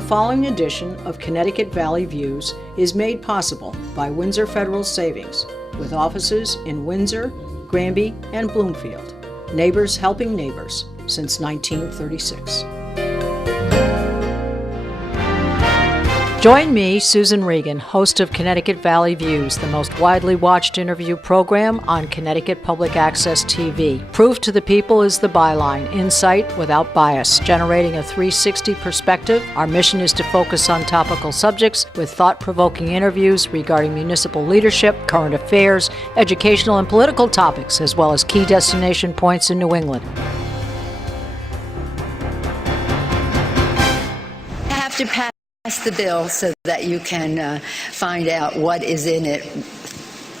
The following edition of Connecticut Valley Views is made possible by Windsor Federal Savings, with offices in Windsor, Granby, and Bloomfield. Neighbors helping neighbors since 1936. Join me, Susan Regan, host of Connecticut Valley Views, the most widely watched interview program on Connecticut Public Access TV. Proof to the people is the byline, insight without bias, generating a 360 perspective. Our mission is to focus on topical subjects with thought-provoking interviews regarding municipal leadership, current affairs, educational and political topics, as well as key destination points in New England. I have to pass the bill so that you can find out what is in it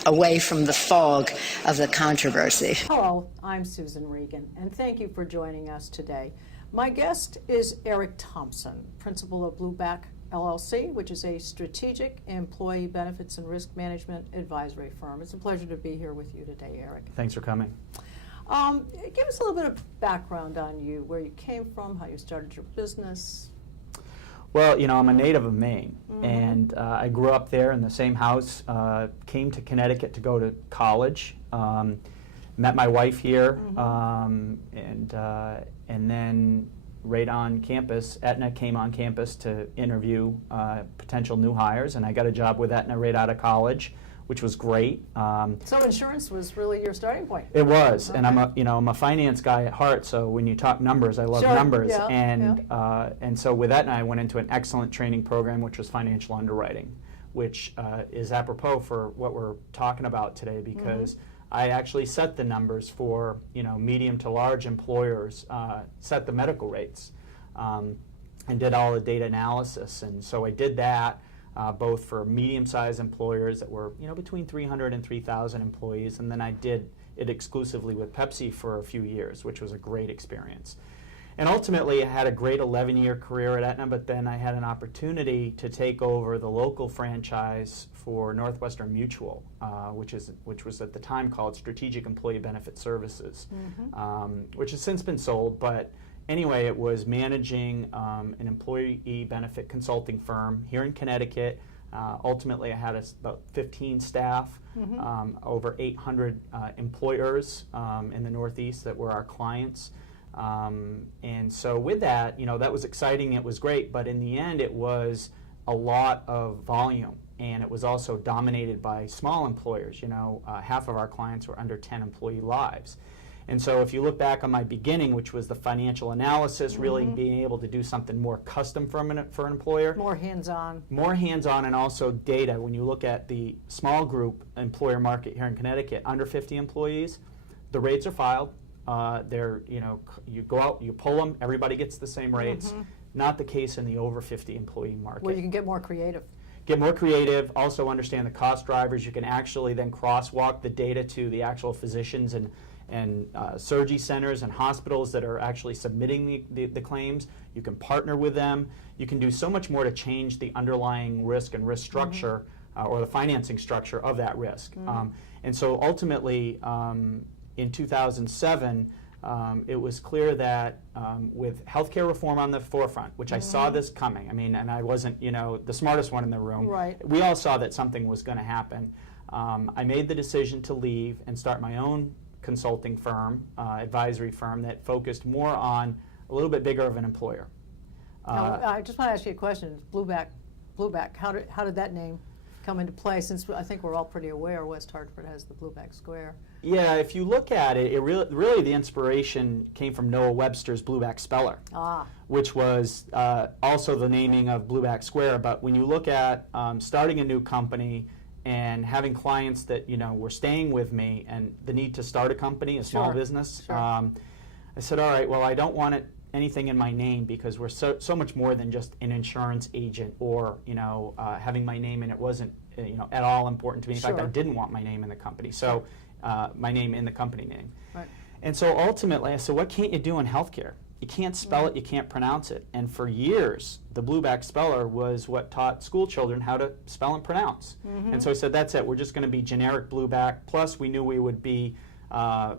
away from the fog of the controversy. Hello, I'm Susan Regan, and thank you for joining us today. My guest is Eric Thompson, principal of Blueback LLC, which is a strategic employee benefits and risk management advisory firm. It's a pleasure to be here with you today, Eric. Thanks for coming. Give us a little bit of background on you, where you came from, how you started your business. Well, you know, I'm a native of Maine, and I grew up there in the same house, came to Connecticut to go to college, met my wife here, and then right on campus, Aetna came on campus to interview potential new hires, and I got a job with Aetna right out of college, which was great. So insurance was really your starting point. It was, Okay. and I'm a finance guy at heart. So when you talk numbers, I love Sure. numbers. Yeah, And so with that, I went into an excellent training program, which was financial underwriting, which is apropos for what we're talking about today, because I actually set the numbers for medium to large employers, set the medical rates, and did all the data analysis. And so I did that. Both for medium-sized employers that were, between 300 and 3,000 employees, and then I did it exclusively with Pepsi for a few years, which was a great experience. And ultimately, I had a great 11-year career at Aetna, but then I had an opportunity to take over the local franchise for Northwestern Mutual, which was at the time called Strategic Employee Benefit Services, which has since been sold, but anyway, it was managing an employee benefit consulting firm here in Connecticut. Ultimately, I had about 15 staff, over 800 employers in the Northeast that were our clients. And so with that, that was exciting. It was great. But in the end, it was a lot of volume. And it was also dominated by small employers. Half of our clients were under 10 employee lives. And so if you look back on my beginning, which was the financial analysis, really being able to do something more custom for an employer. More hands-on. More hands-on, and also data. When you look at the small group employer market here in Connecticut, under 50 employees, the rates are filed. You go out, you pull them, everybody gets the same rates. Not the case in the over 50 employee market. Well, you can get more creative. Get more creative, also understand the cost drivers. You can actually then crosswalk the data to the actual physicians and surgery centers and hospitals that are actually submitting the claims. You can partner with them. You can do so much more to change the underlying risk and risk structure or the financing structure of that risk. And so ultimately, in 2007, it was clear that with healthcare reform on the forefront, which I saw this coming, and I wasn't the smartest one in the room. Right. We all saw that something was going to happen. I made the decision to leave and start my own consulting firm, advisory firm that focused more on a little bit bigger of an employer. Now, I just want to ask you a question. Blueback, how did that name come into play, since I think we're all pretty aware West Hartford has the Blueback Square? Yeah, if you look at it, really the inspiration came from Noah Webster's Blueback Speller, which was also the naming of Blueback Square. But when you look at starting a new company and having clients that were staying with me, and the need to start a company, a small business, I said, all right, well, I don't want anything in my name, because we're so much more than just an insurance agent, or having my name in it wasn't at all important to me. In fact, I didn't want my name in the company, so my name in the company name. Right. And so ultimately, I said, what can't you do in healthcare? You can't spell it, you can't pronounce it. And for years, the Blueback Speller was what taught school children how to spell and pronounce. And so I said, that's it, we're just going to be generic Blueback. Plus, we knew we would be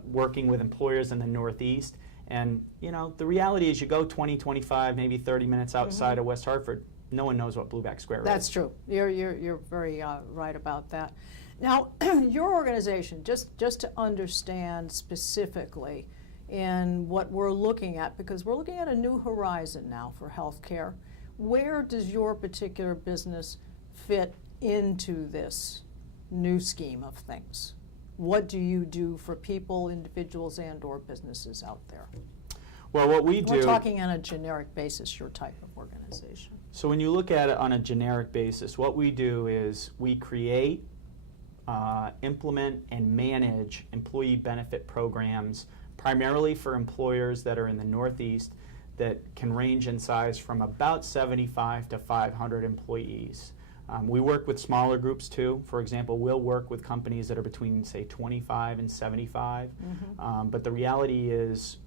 working with employers in the Northeast. And, you know, the reality is you go 20, 25, maybe 30 minutes outside of West Hartford, no one knows what Blueback Square is. That's true. You're very right about that. Now, your organization, just to understand specifically in what we're looking at, because we're looking at a new horizon now for healthcare, where does your particular business fit into this new scheme of things? What do you do for people, individuals, and or businesses out there? Well, what we do... We're talking on a generic basis, your type of organization. So when you look at it on a generic basis, what we do is we create, implement, and manage employee benefit programs primarily for employers that are in the Northeast that can range in size from about 75 to 500 employees. We work with smaller groups too. For example, we'll work with companies that are between, say, 25 and 75. But the reality is,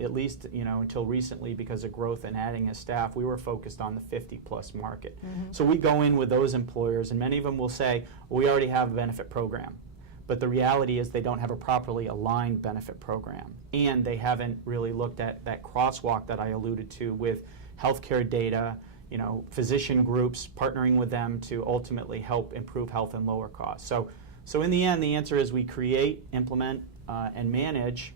at least, you know, until recently, because of growth and adding a staff, we were focused on the 50-plus market. So we go in with those employers, and many of them will say, well, we already have a benefit program. But the reality is they don't have a properly aligned benefit program. And they haven't really looked at that crosswalk that I alluded to with healthcare data, you know, physician groups, partnering with them to ultimately help improve health and lower costs. So in the end, the answer is we create, implement, and manage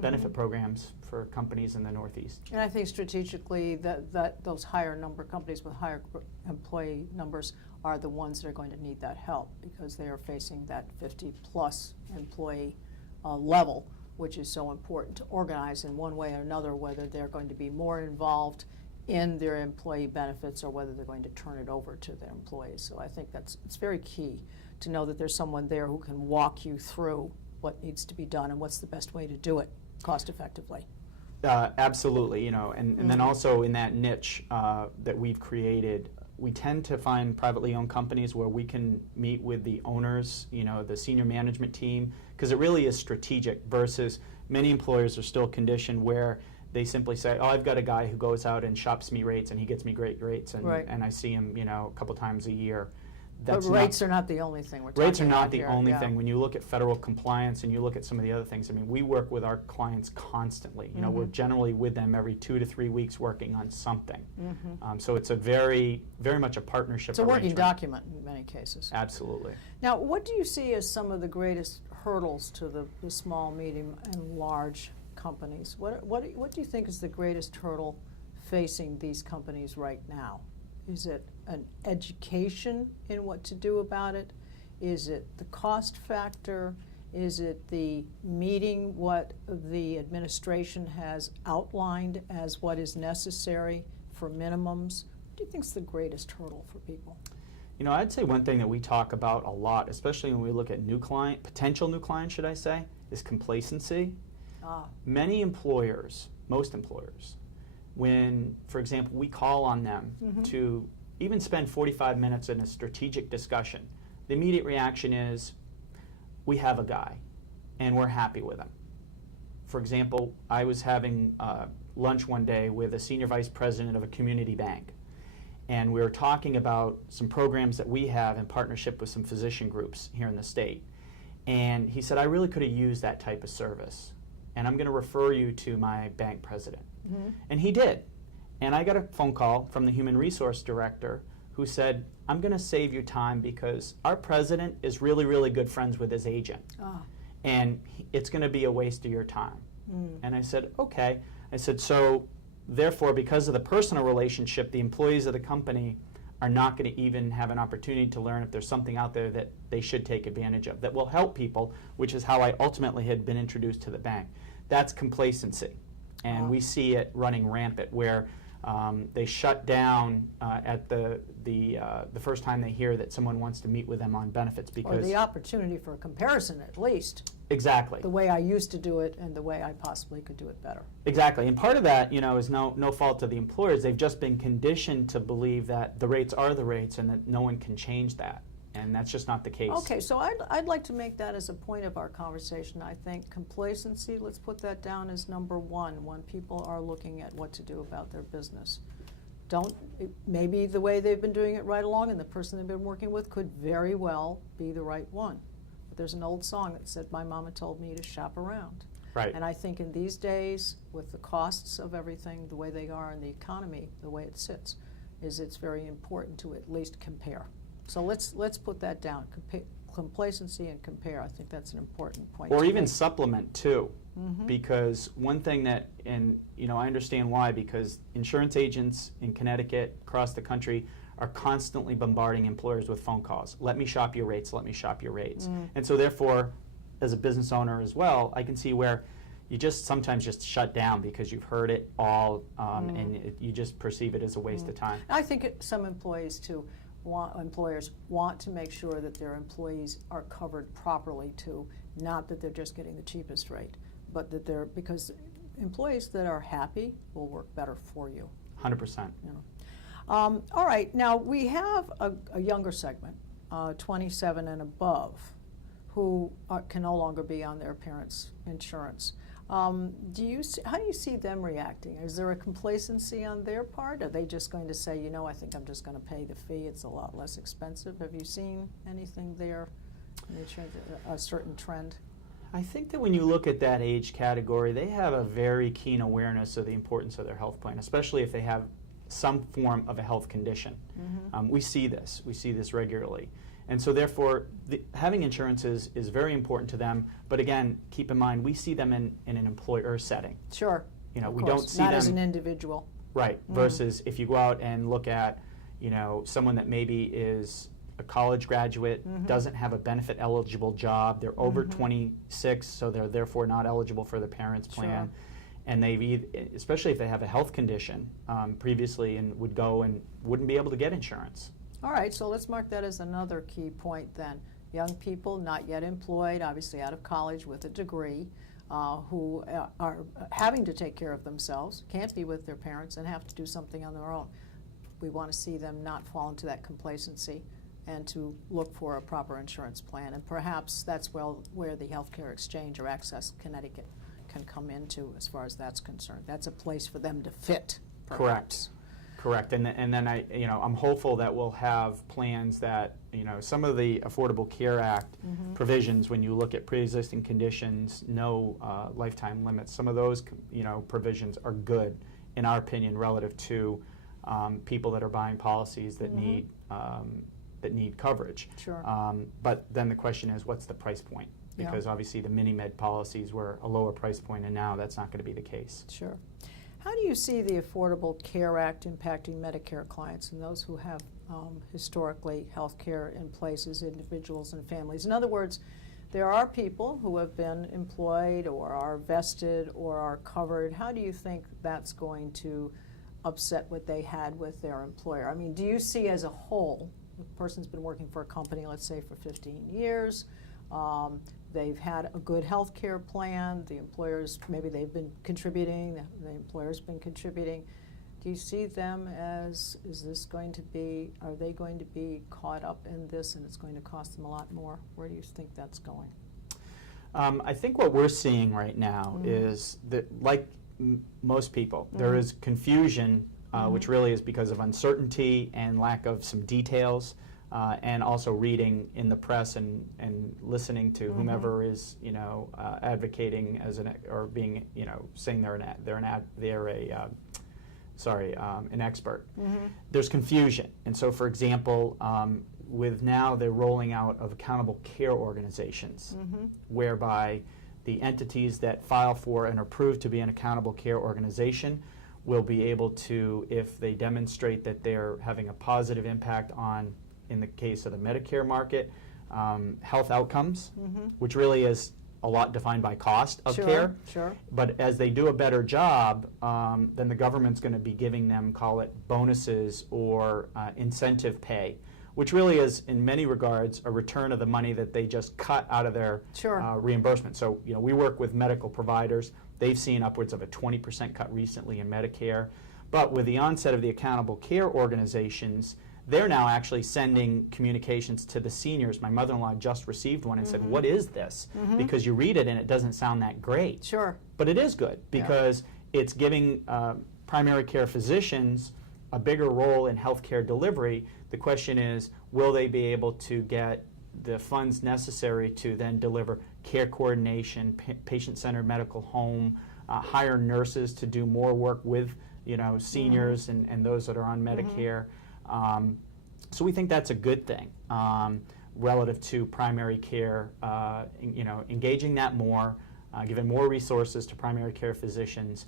benefit programs for companies in the Northeast. And I think strategically that those higher number companies with higher employee numbers are the ones that are going to need that help, because they are facing that 50-plus employee level, which is so important to organize in one way or another, whether they're going to be more involved in their employee benefits or whether they're going to turn it over to their employees. So I think it's very key to know that there's someone there who can walk you through what needs to be done and what's the best way to do it cost effectively. Absolutely, you know, and then also in that niche that we've created, we tend to find privately owned companies where we can meet with the owners, you know, the senior management team, because it really is strategic versus many employers are still conditioned where they simply say, oh, I've got a guy who goes out and shops me rates and he gets me great rates and I see him, you know, a couple times a year. But rates are not the only thing we're talking about. Rates are not the only thing. When you look at federal compliance and you look at some of the other things, I mean, we work with our clients constantly. You know, we're generally with them every 2 to 3 weeks working on something. So it's a very, very much a partnership arrangement. It's a working document in many cases. Absolutely. Now, what do you see as some of the greatest hurdles to the small, medium, and large companies? What do you think is the greatest hurdle facing these companies right now? Is it an education in what to do about it? Is it the cost factor? Is it the meeting what the administration has outlined as what is necessary for minimums? What do you think is the greatest hurdle for people? You know, I'd say one thing that we talk about a lot, especially when we look at potential new clients, should I say, is complacency. Many employers, most employers, when, for example, we call on them to even spend 45 minutes in a strategic discussion, the immediate reaction is, we have a guy, and we're happy with him. For example, I was having lunch one day with a senior vice president of a community bank, and we were talking about some programs that we have in partnership with some physician groups here in the state. And he said, I really could have used that type of service, and I'm going to refer you to my bank president. And he did. And I got a phone call from the human resource director who said, I'm going to save you time because our president is really, really good friends with his agent. And it's going to be a waste of your time. And I said, okay. I said, so therefore, because of the personal relationship, the employees of the company are not going to even have an opportunity to learn if there's something out there that they should take advantage of that will help people, which is how I ultimately had been introduced to the bank. That's complacency. And we see it running rampant where they shut down at the first time they hear that someone wants to meet with them on benefits because... Or the opportunity for a comparison, at least. Exactly. The way I used to do it and the way I possibly could do it better. Exactly. And part of that, you know, is no fault of the employers. They've just been conditioned to believe that the rates are the rates and that no one can change that. And that's just not the case. Okay, so I'd like to make that as a point of our conversation. I think complacency, let's put that down as number one when people are looking at what to do about their business. Maybe the way they've been doing it right along and the person they've been working with could very well be the right one. But there's an old song that said, my mama told me to shop around. Right. And I think in these days, with the costs of everything, the way they are, and the economy, the way it sits, it's very important to at least compare. So let's put that down. Complacency and compare. I think that's an important point. Or to even make. supplement too, because one thing that, and I understand why, because insurance agents in Connecticut, across the country, are constantly bombarding employers with phone calls. Let me shop your rates, let me shop your rates. And so therefore, as a business owner as well, I can see where you just sometimes just shut down because you've heard it all, and you just perceive it as a waste of time. I think some employers want to make sure that their employees are covered properly too, not that they're just getting the cheapest rate, but that because employees that are happy will work better for you. 100%. All right, now we have a younger segment, 27 and above, who can no longer be on their parents' insurance. How do you see them reacting? Is there a complacency on their part? Are they just going to say, I think I'm just going to pay the fee, it's a lot less expensive? Have you seen anything there, a certain trend? I think that when you look at that age category, they have a very keen awareness of the importance of their health plan, especially if they have some form of a health condition. We see this regularly. And so therefore, having insurance is very important to them. But again, keep in mind, we see them in an employer setting. Sure. We course. don't see Not them as an individual. Right. Versus if you go out and look at, someone that maybe is a college graduate, doesn't have a benefit eligible job, they're over 26, so they're therefore not eligible for the parents' plan. Sure. And especially if they have a health condition previously and would go and wouldn't be able to get insurance. All right, so let's mark that as another key point then. Young people not yet employed, obviously out of college with a degree, who are having to take care of themselves, can't be with their parents, and have to do something on their own. We want to see them not fall into that complacency and to look for a proper insurance plan. And perhaps that's where the Healthcare Exchange or Access Connecticut can come into as far as that's concerned. That's a place for them to fit, perhaps. Correct, and then I'm hopeful that we'll have plans that, some of the Affordable Care Act provisions, when you look at pre-existing conditions, no lifetime limits, some of those, provisions are good, in our opinion, relative to people that are buying policies that need coverage. Sure. But then the question is, what's the price point? Because obviously the mini-med policies were a lower price point, and now that's not going to be the case. Sure. How do you see the Affordable Care Act impacting Medicare clients and those who have historically health care in place as individuals and families? In other words, there are people who have been employed or are vested or are covered. How do you think that's going to upset what they had with their employer? I mean, do you see as a whole, a person's been working for a company, let's say for 15 years, they've had a good health care plan, the employers, maybe they've been contributing, the employer's been contributing. Do you see them as, are they going to be caught up in this and it's going to cost them a lot more? Where do you think that's going? I think what we're seeing right now is that, like most people, there is confusion, which really is because of uncertainty and lack of some details. And also reading in the press and listening to whomever is advocating as or being saying they're an expert. There's confusion, and so for example, with now they're rolling out of accountable care organizations, whereby the entities that file for and are approved to be an accountable care organization will be able to, if they demonstrate that they're having a positive impact on, in the case of the Medicare market, health outcomes, which really is a lot defined by cost of care. Sure. But as they do a better job, then the government's going to be giving them, call it bonuses or incentive pay, which really is, in many regards, a return of the money that they just cut out of their reimbursement. So, we work with medical providers. They've seen upwards of a 20% cut recently in Medicare. But with the onset of the accountable care organizations, they're now actually sending communications to the seniors. My mother-in-law just received one and said, what is this? Because you read it and it doesn't sound that great. Sure. But it is good because it's giving primary care physicians a bigger role in healthcare delivery. The question is, will they be able to get the funds necessary to then deliver care coordination, patient-centered medical home, hire nurses to do more work with seniors and those that are on Medicare. So we think that's a good thing relative to primary care, engaging that more, giving more resources to primary care physicians.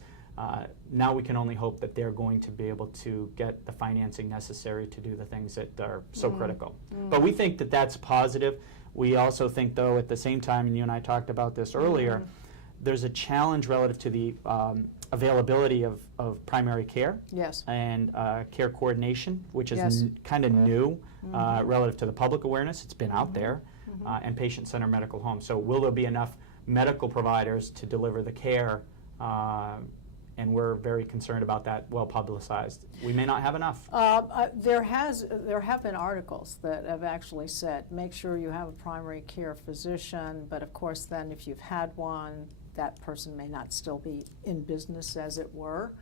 Now we can only hope that they're going to be able to get the financing necessary to do the things that are so critical. But we think that that's positive. We also think, though, at the same time, and you and I talked about this earlier, there's a challenge relative to the availability of primary care and care coordination, which is kind of new relative to the public awareness. It's been out there, and patient-centered medical home. So will there be enough medical providers to deliver the care? And we're very concerned about that, well publicized. We may not have enough. There have been articles that have actually said, make sure you have a primary care physician, but of course then if you've had one, that person may not still be in business, as it were,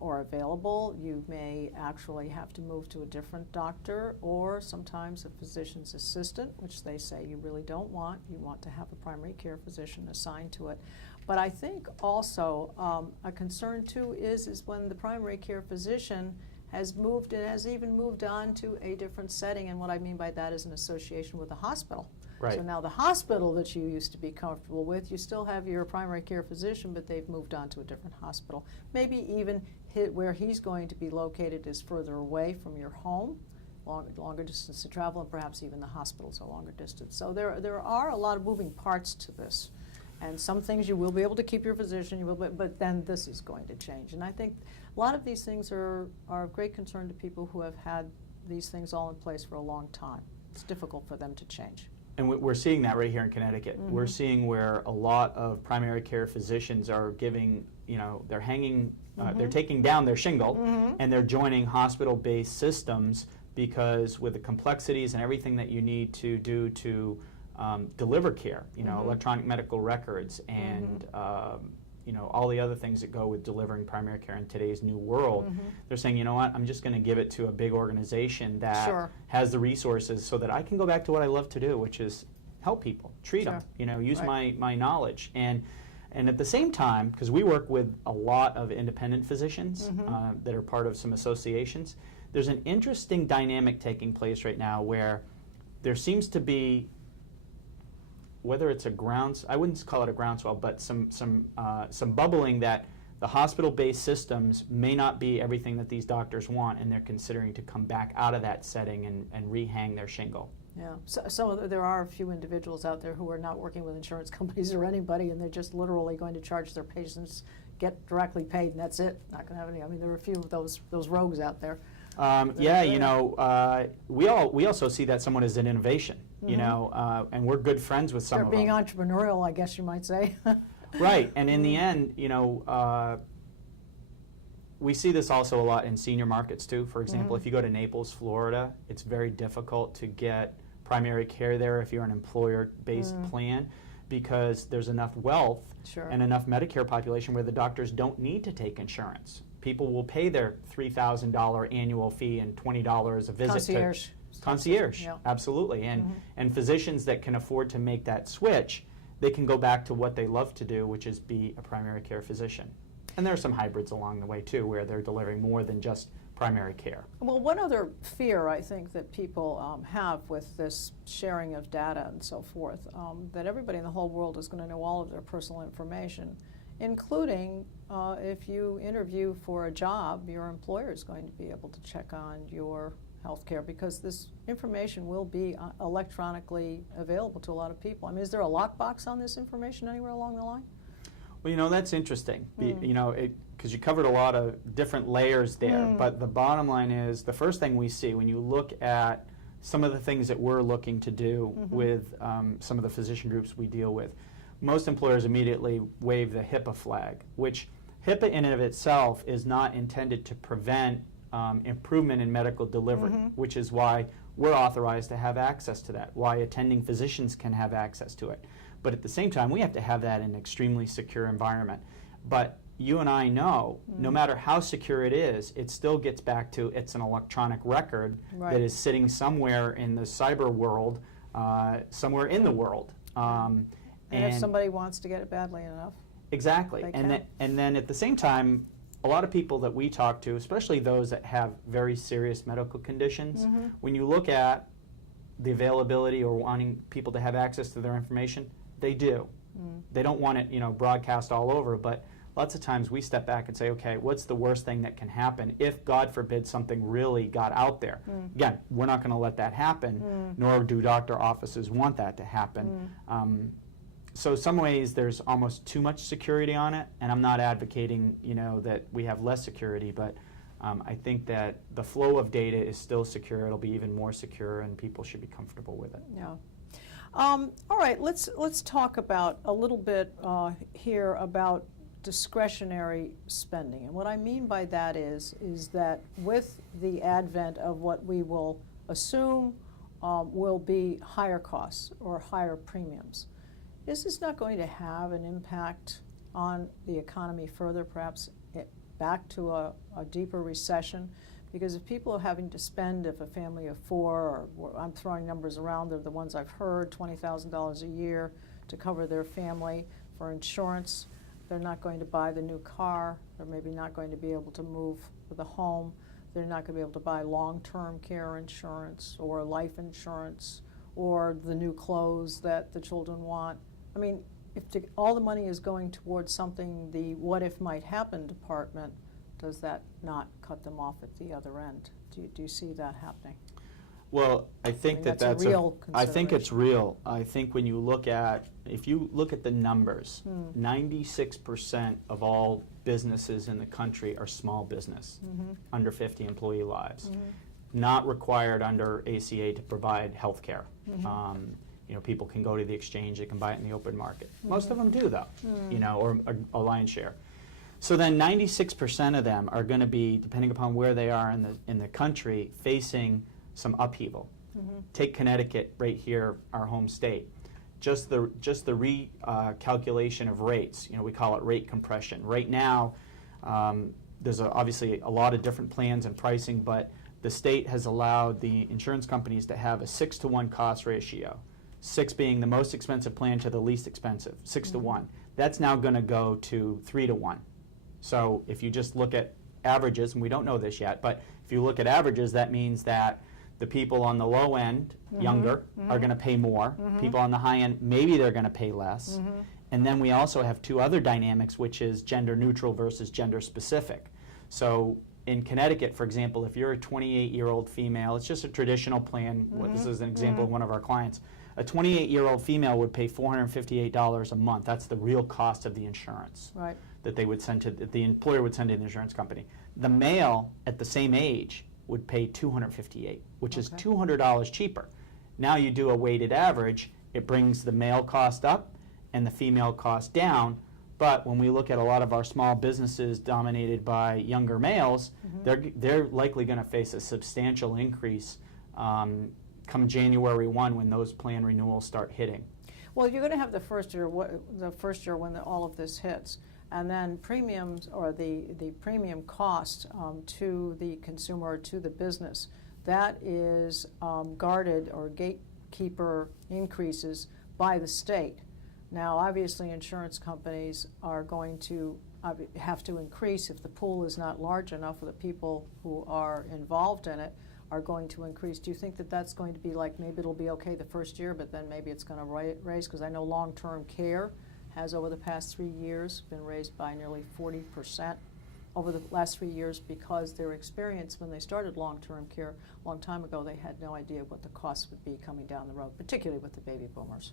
or available. You may actually have to move to a different doctor, or sometimes a physician's assistant, which they say you really don't want. You want to have a primary care physician assigned to it. But I think also a concern too is when the primary care physician has moved and has even moved on to a different setting, and what I mean by that is an association with a hospital. Right. So now the hospital that you used to be comfortable with, you still have your primary care physician, but they've moved on to a different hospital. Maybe even where he's going to be located is further away from your home, longer distance to travel, and perhaps even the hospital's a longer distance. So there are a lot of moving parts to this. And some things you will be able to keep your physician, but then this is going to change. And I think a lot of these things are of great concern to people who have had these things all in place for a long time. It's difficult for them to change. And we're seeing that right here in Connecticut. We're seeing where a lot of primary care physicians are giving, they're hanging, they're taking down their shingle, and they're joining hospital-based systems because with the complexities and everything that you need to do to deliver care, electronic medical records and all the other things that go with delivering primary care in today's new world. They're saying, you know what, I'm just going to give it to a big organization that has the resources so that I can go back to what I love to do, which is help people, treat them, use my knowledge. And at the same time, because we work with a lot of independent physicians that are part of some associations, there's an interesting dynamic taking place right now where there seems to be, whether it's I wouldn't call it a groundswell, but some bubbling that the hospital-based systems may not be everything that these doctors want, and they're considering to come back out of that setting and rehang their shingle. Yeah, so there are a few individuals out there who are not working with insurance companies or anybody, and they're just literally going to charge their patients, get directly paid, and that's it. Not going to have any. I mean, there are a few of those rogues out there. We also see that someone is an innovation, and we're good friends with some of them. They're being entrepreneurial, I guess you might say. Right, and in the end, we see this also a lot in senior markets too. For example, if you go to Naples, Florida, it's very difficult to get primary care there if you're an employer-based plan, because there's enough wealth and enough Medicare population where the doctors don't need to take insurance. People will pay their $3,000 annual fee and $20 a visit. Concierge, absolutely. And physicians that can afford to make that switch, they can go back to what they love to do, which is be a primary care physician. And there are some hybrids along the way too, where they're delivering more than just primary care. Well, one other fear I think that people have with this sharing of data and so forth, that everybody in the whole world is going to know all of their personal information, including if you interview for a job, your employer is going to be able to check on your health care, because this information will be electronically available to a lot of people. I mean, is there a lockbox on this information anywhere along the line? Well, that's interesting, because you covered a lot of different layers there, but the bottom line is the first thing we see when you look at some of the things that we're looking to do with some of the physician groups we deal with, most employers immediately wave the HIPAA flag, which HIPAA in and of itself is not intended to prevent improvement in medical delivery, which is why we're authorized to have access to that, why attending physicians can have access to it. But at the same time, we have to have that in an extremely secure environment. But you and I know, no matter how secure it is, it still gets back to it's an electronic record that is sitting somewhere in the cyber world, somewhere in the world. And if somebody wants to get it badly enough. Exactly. They And can. then at the same time, a lot of people that we talk to, especially those that have very serious medical conditions, when you look at the availability or wanting people to have access to their information, they do. They don't want it, broadcast all over, but lots of times we step back and say, okay, what's the worst thing that can happen if, God forbid, something really got out there? Again, we're not going to let that happen, nor do doctor offices want that to happen. So some ways there's almost too much security on it, and I'm not advocating, that we have less security, but I think that the flow of data is still secure. It'll be even more secure, and people should be comfortable with it. Yeah. All right, let's talk about a little bit here about discretionary spending. And what I mean by that is that with the advent of what we will assume will be higher costs or higher premiums, is this not going to have an impact on the economy further, perhaps back to a deeper recession? Because if people are having to spend, if a family of four, or I'm throwing numbers around, they're the ones I've heard, $20,000 a year to cover their family for insurance, they're not going to buy the new car, they're maybe not going to be able to move with a home, they're not going to be able to buy long-term care insurance or life insurance or the new clothes that the children want. I mean, if all the money is going towards something, the what if might happen department, does that not cut them off at the other end? Do you see that happening? Well, I think that's that's a real I think it's consideration. real. I think when you look at, if you look at the numbers, 96% of all businesses in the country are small business, under 50 employee lives, not required under ACA to provide health care. People can go to the exchange, they can buy it in the open market. Most of them do, though, or a lion's share. So then 96% of them are going to be, depending upon where they are in the country, facing some upheaval. Take Connecticut right here, our home state. Just the recalculation of rates, we call it rate compression. Right now, there's obviously a lot of different plans and pricing, but the state has allowed the insurance companies to have a 6-to-1 cost ratio. 6 being the most expensive plan to the least expensive, 6-to-1. That's now going to go to 3-to-1. So if you just look at averages, and we don't know this yet, but if you look at averages, that means that the people on the low end, younger, are going to pay more. People on the high end, maybe they're going to pay less. And then we also have two other dynamics, which is gender neutral versus gender specific. So in Connecticut, for example, if you're a 28-year-old female, it's just a traditional plan. This is an example of one of our clients. A 28-year-old female would pay $458 a month. That's the real cost of the insurance that they would send to, that the employer would send to the insurance company. The male at the same age would pay $258, which is $200 cheaper. Now you do a weighted average, it brings the male cost up and the female cost down. But when we look at a lot of our small businesses dominated by younger males, they're likely going to face a substantial increase come January 1 when those plan renewals start hitting. Well, you're going to have the first year when all of this hits, and then premiums, or the premium cost to the consumer or to the business, that is guarded, or gatekeeper increases by the state. Now, obviously, insurance companies are going to have to increase if the pool is not large enough, or the people who are involved in it are going to increase. Do you think that that's going to be like, maybe it'll be okay the first year, but then maybe it's going to raise? Because I know long-term care has, over the past 3 years, been raised by nearly 40% over the last 3 years, because their experience when they started long-term care a long time ago, they had no idea what the costs would be coming down the road, particularly with the baby boomers.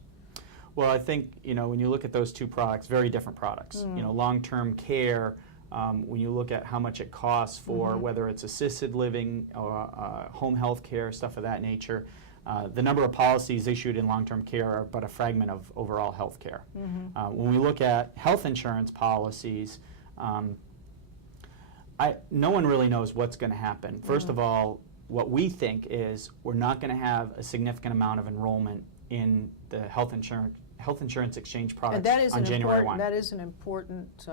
Well, I think, when you look at those two products, very different products. Long-term care, when you look at how much it costs for whether it's assisted living or home health care, stuff of that nature, the number of policies issued in long-term care are but a fragment of overall health care. When we look at health insurance policies, no one really knows what's going to happen. First of all, what we think is we're not going to have a significant amount of enrollment in the health insurance exchange products on January 1. That is an important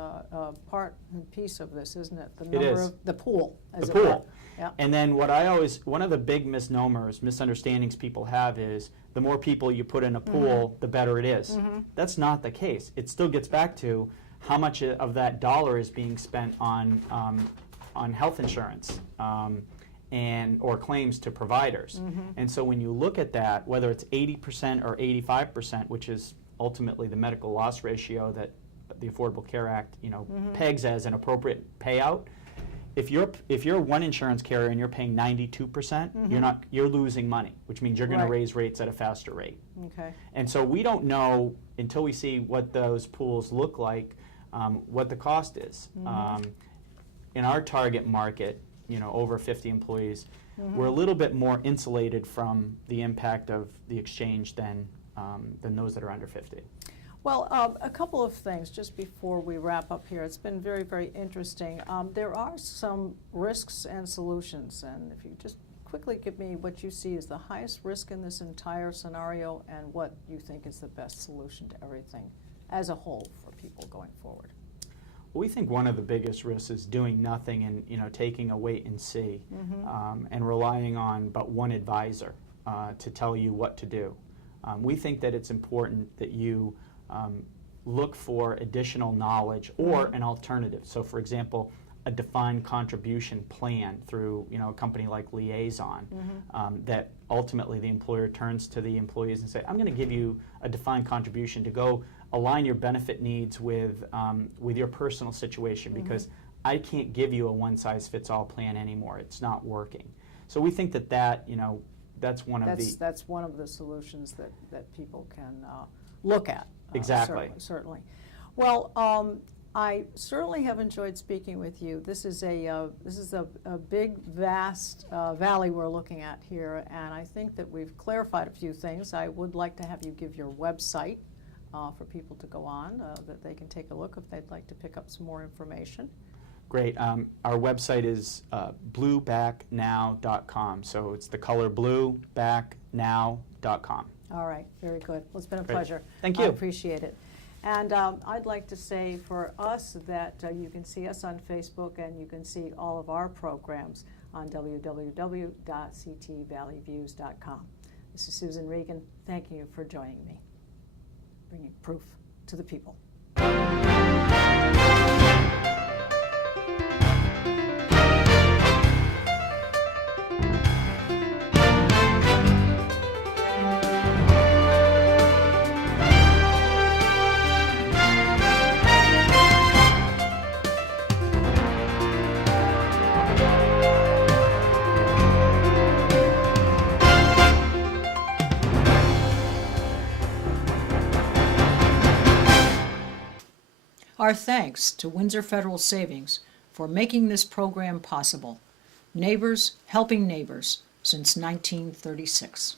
part and piece of this, isn't it? The It is. number of the pool, as The it were. pool. Yeah. And then one of the big misunderstandings people have is the more people you put in a pool, the better it is. That's not the case. It still gets back to how much of that dollar is being spent on health insurance or claims to providers. And so when you look at that, whether it's 80% or 85%, which is ultimately the medical loss ratio that the Affordable Care Act, pegs as an appropriate payout. If you're one insurance carrier and you're paying 92%, you're losing money, which means you're going to raise rates at a faster rate. Okay. And so we don't know until we see what those pools look like, what the cost is. In our target market, over 50 employees, we're a little bit more insulated from the impact of the exchange than those that are under 50. Well, a couple of things just before we wrap up here. It's been very, very interesting. There are some risks and solutions, and if you just quickly give me what you see as the highest risk in this entire scenario and what you think is the best solution to everything as a whole for people going forward. We think one of the biggest risks is doing nothing and taking a wait and see, and relying on but one advisor to tell you what to do. We think that it's important that you look for additional knowledge or an alternative. So, for example, a defined contribution plan through a company like Liaison, that ultimately the employer turns to the employees and say, I'm going to give you a defined contribution to go align your benefit needs with your personal situation, because I can't give you a one-size-fits-all plan anymore. It's not working. So we think that that's one of the solutions that people can look at. Exactly. Certainly. Well, I certainly have enjoyed speaking with you. This is a big, vast valley we're looking at here, and I think that we've clarified a few things. I would like to have you give your website for people to go on, that they can take a look if they'd like to pick up some more information. Great. Our website is bluebacknow.com. So it's the color blue, backnow.com. All right. Very good. Well, it's been a Great. pleasure. Thank you. I appreciate it. And I'd like to say for us that you can see us on Facebook, and you can see all of our programs on www.ctvalleyviews.com. This is Susan Regan. Thank you for joining me, bringing proof to the people. Our thanks to Windsor Federal Savings for making this program possible. Neighbors helping neighbors since 1936.